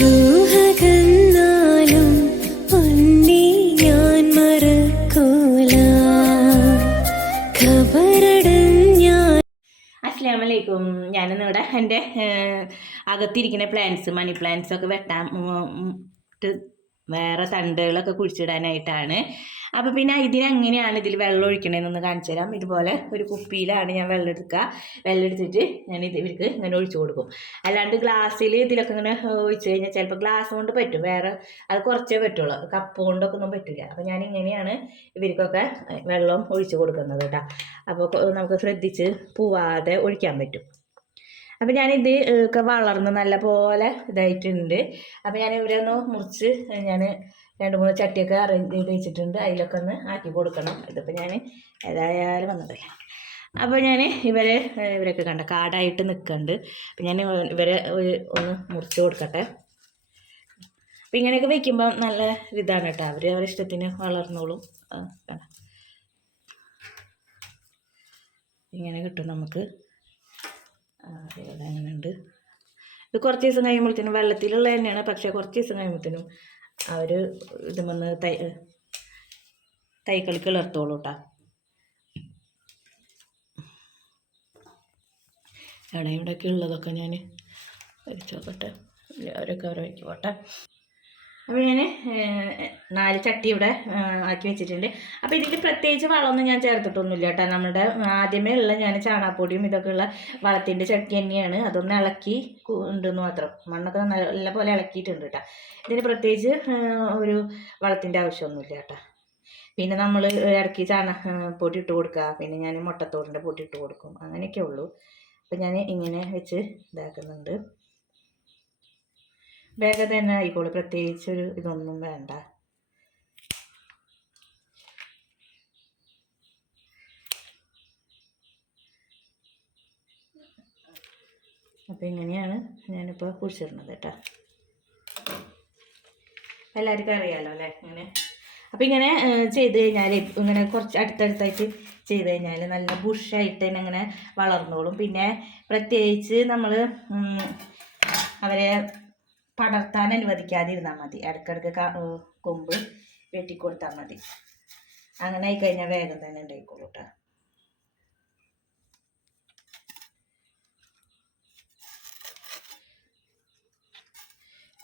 രൂഹകന്നാലും പൊന്നെ ഞാൻ മറക്കൂല. ഖബറടഞ്ഞാൽ അസ്ലാം വലൈക്കും ഞാനിന്ന് ഇവിടെ എന്റെ അകത്തിരിക്കുന്ന പ്ലാന്റ്സ് മണി പ്ലാന്റ്സ് ഒക്കെ വെട്ടാൻ വേറെ തണ്ടുകളൊക്കെ കുഴിച്ചിടാനായിട്ടാണ്. അപ്പോൾ പിന്നെ ഇതിനെങ്ങനെയാണ് ഇതിൽ വെള്ളം ഒഴിക്കണതെന്നൊന്ന് കാണിച്ചു തരാം. ഇതുപോലെ ഒരു കുപ്പിയിലാണ് ഞാൻ വെള്ളം എടുക്കുക. വെള്ളം എടുത്തിട്ട് ഞാൻ ഇത് ഇവർക്ക് ഇങ്ങനെ ഒഴിച്ചു കൊടുക്കും. അല്ലാണ്ട് ഗ്ലാസ്സിൽ ഇതിലൊക്കെ ഇങ്ങനെ ഒഴിച്ച് കഴിഞ്ഞാൽ ചിലപ്പോൾ ഗ്ലാസ് കൊണ്ട് പറ്റും. വേറെ അത് കുറച്ചേ പറ്റുള്ളൂ. കപ്പ് കൊണ്ടൊക്കെ ഒന്നും പറ്റില്ല അപ്പോൾ ഞാൻ ഇങ്ങനെയാണ് ഇവർക്കൊക്കെ വെള്ളം ഒഴിച്ചു കൊടുക്കുന്നത് കേട്ടോ. അപ്പോൾ നമുക്ക് ശ്രദ്ധിച്ച് പോവാതെ ഒഴിക്കാൻ പറ്റും. അപ്പോൾ ഞാനിത് ഒക്കെ വളർന്ന് നല്ല പോലെ ഇതായിട്ടുണ്ട്. അപ്പം ഞാൻ ഇവിടെ ഒന്ന് മുറിച്ച് ഞാൻ രണ്ട് മൂന്ന് ചട്ടിയൊക്കെ അറേഞ്ച് ചെയ്ത് വെച്ചിട്ടുണ്ട്. അതിലൊക്കെ ഒന്ന് ആക്കി കൊടുക്കണം. ഇതിപ്പോൾ ഞാൻ ഏതായാലും വന്നതല്ലേ അപ്പോൾ ഞാൻ ഇവരെ ഇവരൊക്കെ കണ്ട കാടായിട്ട് നിൽക്കുന്നുണ്ട് അപ്പം ഞാൻ ഇവരെ ഒന്ന് മുറിച്ച് കൊടുക്കട്ടെ. അപ്പം ഇങ്ങനെയൊക്കെ വെക്കുമ്പോൾ നല്ല ഇതാണ് കേട്ടോ. അവർ അവരുടെ ഇഷ്ടത്തിന് വളർന്നോളും? ഇങ്ങനെ കിട്ടും നമുക്ക്. ആ, ഇവിടെ അങ്ങനെ ഉണ്ട് ഇത് കുറച്ച് ദിവസം കഴിയുമ്പോഴത്തേനും വെള്ളത്തിലുള്ള തന്നെയാണ് പക്ഷേ കുറച്ച് ദിവസം കഴിയുമ്പോഴത്തേനും അവർ ഇത് വന്ന് തൈ തൈക്കളി കിളർത്തോളൂ കേട്ടോ അവിടെ ഇവിടെയൊക്കെ ഉള്ളതൊക്കെ ഞാൻ വരച്ചോക്കട്ടെ അവരൊക്കെ അവരെ വയ്ക്കോട്ടെ അപ്പോൾ ഞാൻ നാല് ചട്ടി ഇവിടെ ആക്കി വെച്ചിട്ടുണ്ട്. അപ്പോൾ ഇതിൽ പ്രത്യേകിച്ച് വളമൊന്നും ഞാൻ ചേർത്തിട്ടൊന്നുമില്ല കേട്ടോ. നമ്മുടെ ആദ്യമേ ഉള്ള ഞാൻ ചാണാപ്പൊടിയും ഇതൊക്കെ ഉള്ള വളത്തിന്റെ ചട്ടി തന്നെയാണ്. അതൊന്ന് ഇളക്കി ഉണ്ടെന്ന് മാത്രം. മണ്ണൊക്കെ നല്ല പോലെ ഇളക്കിയിട്ടുണ്ട് കേട്ടോ. ഇതിന് പ്രത്യേകിച്ച് ഒരു വളത്തിന്റെ ആവശ്യമൊന്നുമില്ല കേട്ടോ. പിന്നെ നമ്മൾ ഇടയ്ക്ക് ചാണ പൊടി ഇട്ട് കൊടുക്കുക. പിന്നെ ഞാൻ മുട്ടത്തോടിന്റെ പൊടി ഇട്ട് കൊടുക്കും. അങ്ങനെയൊക്കെ ഉള്ളൂ. അപ്പം ഞാൻ ഇങ്ങനെ വെച്ച് ഇതാക്കുന്നുണ്ട്. വേഗം തന്നെ ആയിക്കോളൂ പ്രത്യേകിച്ചൊരു ഇതൊന്നും വേണ്ട. അപ്പോൾ ഇങ്ങനെയാണ് ഞാനിപ്പോൾ കുഴിച്ചിടുന്നത് കേട്ടോ. എല്ലാവർക്കും അറിയാലോ അല്ലേ? ഇങ്ങനെ. അപ്പോൾ ഇങ്ങനെ ചെയ്ത് കഴിഞ്ഞാൽ ഇങ്ങനെ കുറച്ച് അടുത്തടുത്തായിട്ട് ചെയ്ത് കഴിഞ്ഞാൽ നല്ല ബുഷായിട്ട് തന്നെ ഇങ്ങനെ വളർന്നോളും. പിന്നെ പ്രത്യേകിച്ച് നമ്മൾ അവരെ പടർത്താൻ അനുവദിക്കാതിരുന്നാൽ മതി. ഇടയ്ക്കിടയ്ക്ക് ക- ഏഹ്, കൊമ്പ് വെട്ടിക്കൊടുത്താൽ മതി. അങ്ങനെ ആയി കഴിഞ്ഞാൽ വേഗം തന്നെ ഉണ്ടായിക്കോളൂ കേട്ടോ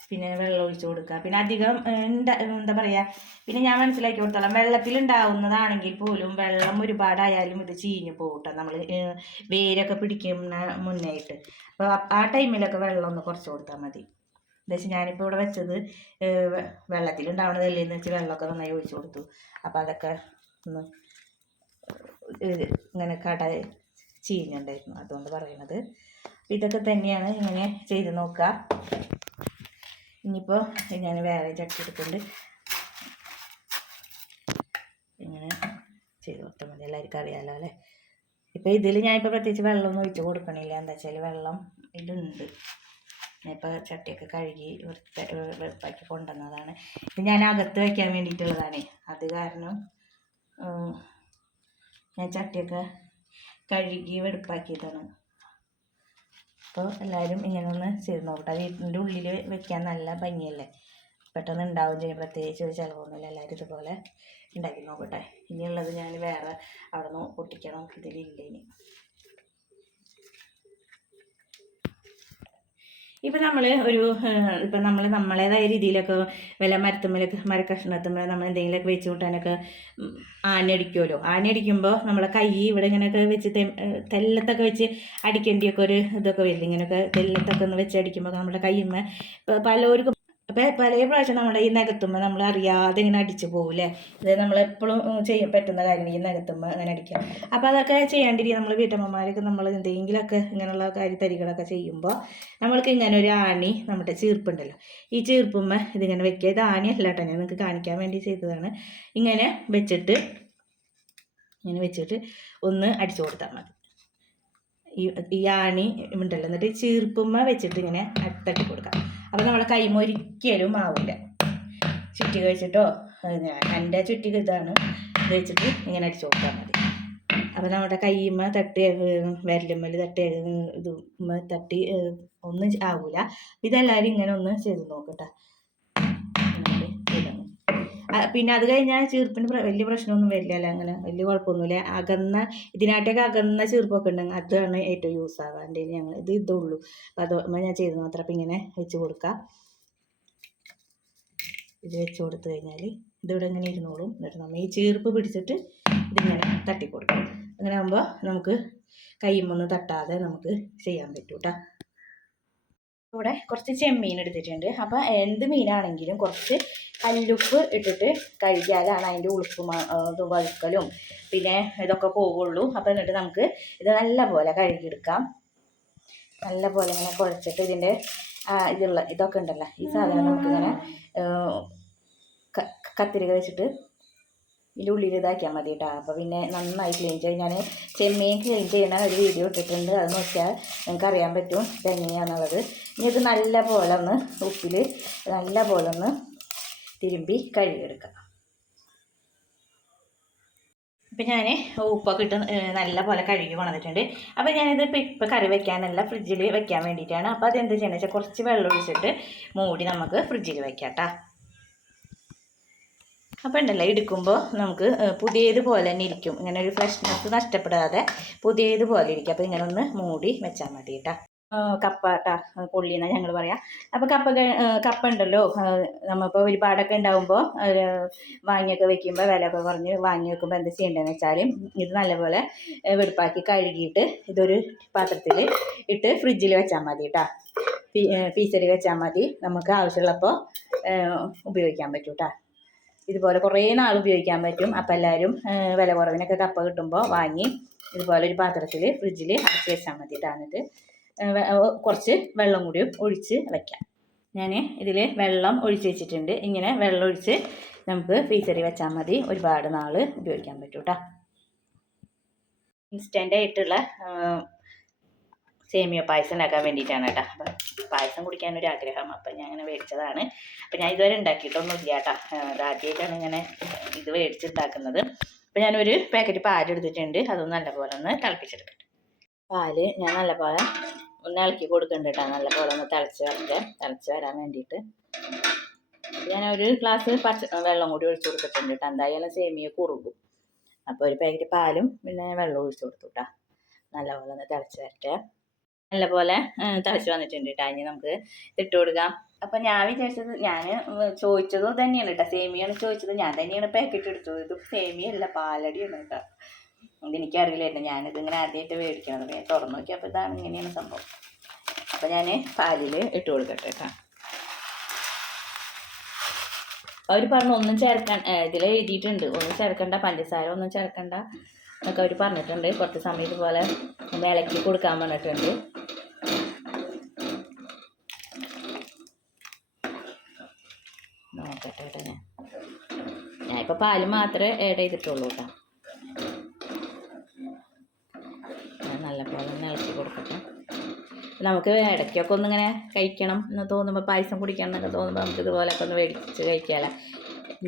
പിന്നെ വെള്ളം ഒഴിച്ചു കൊടുക്കുക പിന്നെ അധികം എന്താ പറയുക പിന്നെ ഞാൻ മനസ്സിലാക്കി കൊടുത്തോളാം. വെള്ളത്തിൽ ഉണ്ടാവുന്നതാണെങ്കിൽ പോലും വെള്ളം ഒരുപാടായാലും ഇത് ചീഞ്ഞു പോകട്ടെ നമ്മൾ വേരൊക്കെ പിടിക്കുന്ന മുന്നേയിട്ട് അപ്പോൾ ആ ടൈമിലൊക്കെ വെള്ളം ഒന്ന് കുറച്ച് കൊടുത്താൽ മതി. വെച്ചാൽ ഞാനിപ്പോൾ ഇവിടെ വെച്ചത് വെള്ളത്തിലുണ്ടാവണതല്ലേ എന്ന് വെച്ച് വെള്ളമൊക്കെ നന്നായി ഒഴിച്ചു കൊടുത്തു. അപ്പോൾ അതൊക്കെ ഒന്ന് ഇങ്ങനെ കട ചീഞ്ഞുണ്ടായിരുന്നു അതുകൊണ്ട് പറയണത്. ഇതൊക്കെ തന്നെയാണ് ഇങ്ങനെ ചെയ്ത് നോക്കുക ഇനിയിപ്പോൾ ഞാൻ വേറെ ചട്ടി എടുത്തുകൊണ്ട് ഇങ്ങനെ ചെയ്ത് കൊടുത്താൽ മതി. എല്ലാവർക്കും അറിയാമല്ലോ അല്ലേ? ഇപ്പോൾ ഇതിൽ ഞാനിപ്പോൾ പ്രത്യേകിച്ച് വെള്ളമൊന്നും ഒഴിച്ച് കൊടുക്കണില്ല. എന്താ വെച്ചാൽ വെള്ളം ഇതുണ്ട് ഞാനിപ്പോൾ ചട്ടിയൊക്കെ കഴുകി വൃത്ത വെളുപ്പാക്കി കൊണ്ടുവന്നതാണ്. ഇത് ഞാൻ അകത്ത് വയ്ക്കാൻ വേണ്ടിയിട്ടുള്ളതാണ്. അത് കാരണം ഞാൻ ചട്ടിയൊക്കെ കഴുകി വെടുപ്പാക്കിയതാണ്. അപ്പോൾ എല്ലാവരും ഇങ്ങനെ ഒന്ന് ചെയ്ത് നോക്കട്ടെ. വീട്ടിന്റെ ഉള്ളിൽ വെക്കാൻ നല്ല ഭംഗിയല്ലേ? പെട്ടെന്ന് ഉണ്ടാവും ചെയ്യും. പ്രത്യേകിച്ച് ഒരു ചിലവൊന്നുമില്ല. എല്ലാവരും ഇതുപോലെ ഉണ്ടാക്കി നോക്കട്ടെ. ഇനിയുള്ളത് ഞാൻ വേറെ അവിടെ നിന്ന് പൊട്ടിക്കണം. ഇതിലില്ല ഇനി. ഇപ്പം നമ്മൾ ഒരു ഇപ്പം നമ്മൾ നമ്മളേതായ രീതിയിലൊക്കെ വില മരത്തുമ്മലൊക്കെ മരക്കഷ്ണത്തുമ്മല നമ്മൾ എന്തെങ്കിലുമൊക്കെ വെച്ച് കൂട്ടാനൊക്കെ ആനയടിക്കുമല്ലോ ആനയടിക്കുമ്പോൾ നമ്മളെ കൈ ഇവിടെ ഇങ്ങനെയൊക്കെ വെച്ച് തെല്ലത്തൊക്കെ വെച്ച് അടിക്കേണ്ടിയൊക്കെ ഒരു ഇതൊക്കെ വരില്ല? ഇങ്ങനെയൊക്കെ തെല്ലത്തൊക്കെ ഒന്ന് വെച്ച് അടിക്കുമ്പോൾ നമ്മുടെ കയ്യുമ്മ ഇപ്പം പലർക്കും അപ്പം പല പ്രാവശ്യം നമ്മുടെ ഈ നികത്തുമ്പോൾ നമ്മൾ അറിയാതെ ഇങ്ങനെ അടിച്ചു പോകില്ലേ ഇത് നമ്മളെപ്പോഴും ചെയ്യാൻ പറ്റുന്ന കാര്യമാണ് ഈ നികത്തുമ്പോൾ അങ്ങനെ അടിക്കുക അപ്പോൾ അതൊക്കെ ചെയ്യാണ്ടിരിക്കുക നമ്മൾ വീട്ടമ്മമാരൊക്കെ നമ്മൾ എന്തെങ്കിലുമൊക്കെ ഇങ്ങനെയുള്ള കാര്യ തരികളൊക്കെ ചെയ്യുമ്പോൾ നമ്മൾക്ക് ഇങ്ങനെ ഒരു ആണി നമ്മുടെ ചീർപ്പുണ്ടല്ലോ. ഈ ചീർപ്പുമ്മ ഇതിങ്ങനെ വെക്കുക. ഇത് ആണിയല്ല കേട്ടോ. ഞാൻ നിങ്ങൾക്ക് കാണിക്കാൻ വേണ്ടി ചെയ്തതാണ്. ഇങ്ങനെ വെച്ചിട്ട് ഇങ്ങനെ വെച്ചിട്ട് ഒന്ന് അടിച്ചു കൊടുത്താൽ മതി. ഈ ഈ ആണി ഉണ്ടല്ലോ. എന്നിട്ട് ചീർപ്പുമ്മ വെച്ചിട്ട് ഇങ്ങനെ തട്ടി കൊടുക്കാം. അപ്പോൾ നമ്മളെ കൈമ ഒരിക്കലും ആവില്ല ചുറ്റി കഴിച്ചിട്ടോ എന്റെ ചുറ്റി ഇതാണ്. വെച്ചിട്ട് ഇങ്ങനെ അടിച്ചു കൊടുത്താൽ മതി. അപ്പം നമ്മുടെ കൈമ്മ തട്ടി വിരലുമ്മൽ തട്ടി ഇത് തട്ടി ഒന്നും ആവില്ല ഇതെല്ലാവരും ഇങ്ങനെ ഒന്ന് ചെയ്ത് നോക്കട്ടെ പിന്നെ അത് കഴിഞ്ഞാൽ ചീർപ്പിന് വലിയ പ്രശ്നമൊന്നും വരില്ല അങ്ങനെ. വലിയ കുഴപ്പമൊന്നുമില്ല. അകന്ന ഇതിനായിട്ടൊക്കെ അകന്ന ചീർപ്പൊക്കെ ഉണ്ടെങ്കിൽ അതാണ് ഏറ്റവും യൂസ് ആവുക. ഞങ്ങൾ ഇത് ഇതുള്ളൂ. അപ്പോൾ അത് ഞാൻ ചെയ്ത് മാത്രം. അപ്പം ഇങ്ങനെ വെച്ച് കൊടുക്കാം. ഇത് വെച്ച് കൊടുത്തു കഴിഞ്ഞാൽ ഇതിവിടെ ഇങ്ങനെ ഇരുന്നോളും. എന്നിട്ട് നമ്മൾ ഈ ചീർപ്പ് പിടിച്ചിട്ട് ഇതിങ്ങനെ തട്ടി കൊടുക്കാം അങ്ങനെ ആകുമ്പോൾ നമുക്ക് കയ്യുമൊന്നും തട്ടാതെ നമുക്ക് ചെയ്യാൻ പറ്റും കേട്ടോ ഇവിടെ കുറച്ച് ചെമ്മീൻ എടുത്തിട്ടുണ്ട്. അപ്പോൾ എന്ത് മീനാണെങ്കിലും കുറച്ച് കല്ലുപ്പ് ഇട്ടിട്ട് കഴുകിയാലാണ് അതിന്റെ ഉളുപ്പ് വഴുക്കലും പിന്നെ ഇതൊക്കെ പോകുള്ളൂ അപ്പോൾ എന്നിട്ട് നമുക്ക് ഇത് നല്ലപോലെ കഴുകിയെടുക്കാം. നല്ലപോലെ ഇങ്ങനെ കുഴച്ചിട്ട് ഇതിന്റെ ഇതുള്ള ഇതൊക്കെ ഉണ്ടല്ലോ ഈ സാധനം നമുക്കിങ്ങനെ കത്തിരിക വെച്ചിട്ട് ഇതിന്റെ ഉള്ളിൽ ഇതാക്കിയാൽ മതി കേട്ടോ അപ്പോൾ പിന്നെ നന്നായി ക്ലീൻ ചെയ്യും ഞാൻ ചെമ്മീൻ ക്ലീൻ ചെയ്യണ ഒരു വീഡിയോ ഇട്ടിട്ടുണ്ട്. അത് നോക്കിയാൽ നിങ്ങൾക്ക് അറിയാൻ പറ്റും ഇതെങ്ങനെയാണെന്നുള്ളത് ഇനി ഇത് നല്ല പോലെ ഒന്ന് ഉപ്പിൽ നല്ല പോലെ ഒന്ന് തിരുമ്പി കഴുകിയെടുക്കാം. അപ്പം ഞാൻ ഉപ്പൊക്കെ ഇട്ട് നല്ല പോലെ കഴുകി കൊണ്ടുവന്നിട്ടുണ്ട്. അപ്പോൾ ഞാനിത് ഇപ്പം ഇപ്പം കറി വെക്കാനല്ല ഫ്രിഡ്ജിൽ വെക്കാൻ വേണ്ടിയിട്ടാണ്. അപ്പോൾ അതെന്ത് ചെയ്യണമെന്ന് വെച്ചാൽ കുറച്ച് വെള്ളം ഒഴിച്ചിട്ട് മൂടി നമുക്ക് ഫ്രിഡ്ജിൽ വെക്കാം കേട്ടോ അപ്പോൾ ഉണ്ടല്ലോ എടുക്കുമ്പോൾ നമുക്ക് പുതിയത് പുതിയതുപോലെ തന്നെ ഇരിക്കും. ഇങ്ങനെ ഒരു ഫ്രഷ്നെസ് നഷ്ടപ്പെടാതെ പുതിയതുപോലെ ഇരിക്കും. അപ്പോൾ ഇങ്ങനെ ഒന്ന് മൂടി വെച്ചാൽ മതി കേട്ടോ കപ്പ പൊള്ളി എന്നാണ് ഞങ്ങൾ പറയാം. അപ്പോൾ കപ്പ കപ്പ ഉണ്ടല്ലോ നമ്മളിപ്പോൾ ഒരുപാടൊക്കെ ഉണ്ടാകുമ്പോൾ വാങ്ങിയൊക്കെ വെക്കുമ്പോൾ വിലയൊക്കെ കുറഞ്ഞ് വാങ്ങി വെക്കുമ്പോൾ എന്താ ചെയ്യേണ്ടതെന്ന് വെച്ചാൽ ഇത് നല്ലപോലെ വെടുപ്പാക്കി കഴുകിയിട്ട് ഇതൊരു പാത്രത്തിൽ ഇട്ട് ഫ്രിഡ്ജിൽ വെച്ചാൽ മതി കേട്ടോ പീസറി വെച്ചാൽ മതി. നമുക്ക് ആവശ്യമുള്ളപ്പോൾ ഉപയോഗിക്കാൻ പറ്റൂട്ടാ ഇതുപോലെ കുറേ നാൾ ഉപയോഗിക്കാൻ പറ്റും. അപ്പോൾ എല്ലാവരും വില കുറവിനൊക്കെ കപ്പ കിട്ടുമ്പോൾ വാങ്ങി ഇതുപോലെ ഒരു പാത്രത്തിൽ ഫ്രിഡ്ജിൽ അടച്ച് വെച്ചാൽ മതി എന്നിട്ട് കുറച്ച് വെള്ളം കൂടി ഒഴിച്ച് വയ്ക്കാം ഞാൻ ഇതിൽ വെള്ളം ഒഴിച്ച് വെച്ചിട്ടുണ്ട്. ഇങ്ങനെ വെള്ളം ഒഴിച്ച് നമുക്ക് ഫ്രീസറിൽ വെച്ചാൽ മതി. ഒരുപാട് നാൾ ഉപയോഗിക്കാൻ പറ്റും കേട്ടോ ഇൻസ്റ്റന്റ് ആയിട്ടുള്ള സേമിയ പായസം ഉണ്ടാക്കാൻ വേണ്ടിയിട്ടാണ് കേട്ടോ. അപ്പം പായസം കുടിക്കാനൊരു ആഗ്രഹം. അപ്പം ഞാൻ അങ്ങനെ മേടിച്ചതാണ്. അപ്പം ഞാൻ ഇതുവരെ ഉണ്ടാക്കിയിട്ടൊന്നുമില്ല കേട്ടോ. ആദ്യമായിട്ടാണ് ഇങ്ങനെ ഇത് മേടിച്ചുണ്ടാക്കുന്നത്. അപ്പം ഞാനൊരു പാക്കറ്റ് പാൽ എടുത്തിട്ടുണ്ട്. അതൊന്ന് നല്ലപോലെ ഒന്ന് തിളപ്പിച്ചെടുക്കട്ടെ. പാൽ ഞാൻ നല്ലപോലെ ഒന്ന് ഇളക്കി കൊടുക്കുന്നുണ്ട് കേട്ടോ. നല്ലപോലെ ഒന്ന് തിളച്ച് വരട്ടെ. തിളച്ച് വരാൻ വേണ്ടിയിട്ട്. ഞാൻ ഒരു ഗ്ലാസ് പച്ച വെള്ളം കൂടി ഒഴിച്ചു കൊടുത്തിട്ടുണ്ട് കേട്ടോ. എന്തായാലും സേമിയ കുറുകും. അപ്പോൾ ഒരു പാക്കറ്റ് പാലും പിന്നെ വെള്ളം ഒഴിച്ചു കൊടുത്തു കേട്ടോ. നല്ലപോലെ ഒന്ന് തിളച്ച് വരട്ടെ. നല്ലപോലെ പോലെ തിളച്ച് വന്നിട്ടുണ്ട് കേട്ടോ ഇനി നമുക്ക് ഇട്ട് കൊടുക്കാം. അപ്പം ഞാൻ വിചാരിച്ചത് ഞാൻ ചോദിച്ചതും തന്നെയാണ് കേട്ടോ സേമിയാണ് ചോദിച്ചത്. ഞാൻ തന്നെയാണ് പാക്കറ്റ് എടുത്തത്. ഇത് സേമിയല്ല പാലടിയാണ് കേട്ടോ ഇതെനിക്കറിയില്ലായിരുന്നു ഞാനിത് ഇങ്ങനെ ആദ്യമായിട്ട് മേടിക്കണത് ഞാൻ തുറന്നു നോക്കിയപ്പോൾ ഇതാണ് ഇങ്ങനെയാണ് സംഭവം. അപ്പം ഞാൻ പാലിൽ ഇട്ട് കൊടുക്കട്ടെ കേട്ടോ അവർ പറഞ്ഞു ഒന്നും ചേർക്കാൻ ഇതിൽ എഴുതിയിട്ടുണ്ട്. ഒന്നും ചേർക്കണ്ട. പഞ്ചസാര ഒന്നും ചേർക്കണ്ട. എന്നൊക്കെ അവർ പറഞ്ഞിട്ടുണ്ട്. കുറച്ച് സമയം ഇതുപോലെ ഇളക്കി കൊടുക്കാൻ പറഞ്ഞിട്ടുണ്ട്. നോക്കട്ടെ കേട്ടോ ഞാൻ. ഞാനിപ്പോൾ പാൽ മാത്രമേ ആഡ് ചെയ്തിട്ടുള്ളൂ കേട്ടോ. നല്ലപോലെ ഇളക്കി കൊടുക്കട്ടെ. നമുക്ക് ഇടയ്ക്കൊക്കെ ഒന്നിങ്ങനെ കഴിക്കണം എന്ന് തോന്നുമ്പോൾ പായസം കുടിക്കണം എന്നൊക്കെ തോന്നുമ്പോൾ നമുക്ക് ഇതുപോലെയൊക്കെ ഒന്ന് മേടിച്ച് കഴിക്കാമല്ലോ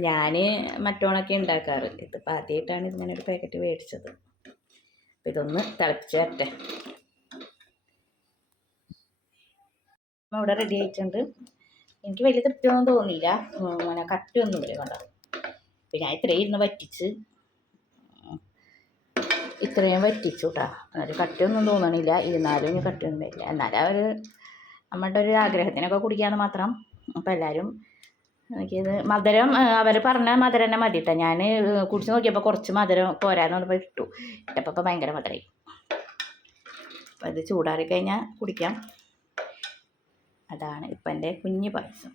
ഞാൻ മറ്റോണൊക്കെ ഉണ്ടാക്കാറ്. ഇതിപ്പോൾ ആദ്യമായിട്ടാണ് ഇങ്ങനെ ഒരു പാക്കറ്റ് മേടിച്ചത്. അപ്പോൾ ഇതൊന്ന് തിളപ്പിച്ച് അപ്പോൾ ഇവിടെ റെഡി ആയിട്ടുണ്ട്. എനിക്ക് വലിയ തൃപ്തിയൊന്നും തോന്നിയില്ല. അങ്ങനെ കട്ടിയൊന്നുമില്ല കണ്ടോ? പിന്നെ ഞാൻ ഇത്രയും ഇരുന്ന് വറ്റിച്ച് ഇത്രയും വറ്റിച്ചു കേട്ടോ ഒരു കട്ടിയൊന്നും തോന്നണില്ല. ഇരുന്നാലും ഇനി കട്ടിയൊന്നും വരില്ല. എന്നാലും അവർ നമ്മളുടെ ഒരു ആഗ്രഹത്തിനൊക്കെ കുടിക്കാമെന്ന് മാത്രം. അപ്പോൾ എല്ലാവരും എനിക്കിത് മധുരം അവർ പറഞ്ഞ മധുരം തന്നെ മതി കേട്ടോ ഞാൻ കുടിച്ച് നോക്കിയപ്പോൾ കുറച്ച് മധുരം പോരാന്ന് പറഞ്ഞപ്പോൾ ഇട്ടു. ഇട്ടപ്പോൾ ഭയങ്കര മധുരമായി അപ്പോൾ ഇത് ചൂടാറി കഴിഞ്ഞാൽ കുടിക്കാം. അതാണ് ഇപ്പം എന്റെ കുഞ്ഞ് പായസം.